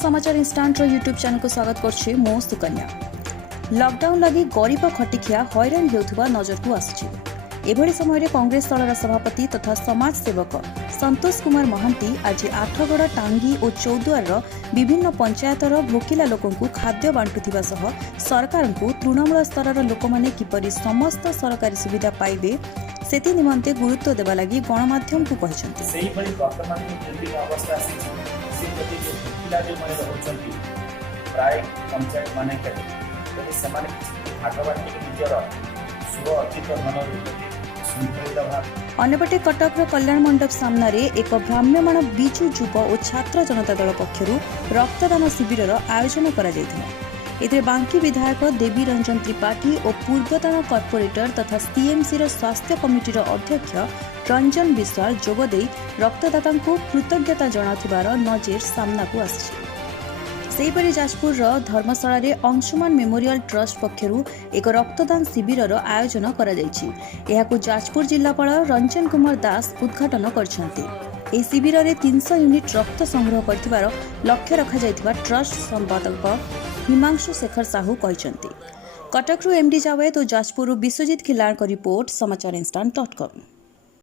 समाचार instant YouTube channel को स्वागत करछि मो सुकन्या। लॉकडाउन लगी गरीब खटिखिया हैरान हेउथबा नजर को आसछि। एभଳି समय कांग्रेस दलर सभापति तथा समाज सेवक संतोष कुमार महांती आज आठगड़ टांगी और चौदुआर विभिन्न पंचायतर भोकिला लोकंकु खाद्य बांटुथिबा सह सरकार को तृणमूल स्तर लोक माने किपरि समस्त सरकारी सुविधा पाइबे सेति निमंते गुरुत्व देबा लागि गणमाध्यम को कहिसंती। सेही भली वर्तमान जल्दी अवस्था आसी से जति भोकिला जे माने रहउछंती प्राय पंचायत माने केते जति समान भागवानी निजर सुव अतीत धनरु अन्यपटे कटक कल्याण मंडप सामने एक भ्राम्यमाण बिजु युव और छात्र जनता दल पक्षरु रक्तदान शिविर आयोजन करा जायथिला। एते बांकी विधायक देवी रंजन त्रिपाठी और पूर्वतन कॉर्पोरेटर तथा सीएमसी स्वास्थ्य कमिटीर अध्यक्ष रंजन विश्वाल जोगदे रक्तदाता को कृतज्ञता जणाउथिबार नजर सामना को आसी। सेहीपरि जाजपुर धर्मशाला अंशुमान मेमोरियल ट्रस्ट पक्षरु एक रक्तदान शिविर आयोजन करा जायछि। एहाकु जाजपुर जिल्लापाल रंजन कुमार दास उद्घाटन करछन्ति। एही शिविर में 300 यूनिट रक्त संग्रह करथिबार लक्ष्य रखा जायथिबा ट्रस्ट संपादक हिमांशु शेखर साहू कहिसन्ति। कटकरू एमडी जावेद और जाजपुर विश्वजीत खिलाड़ रिपोर्ट समाचार इंस्टांट.com।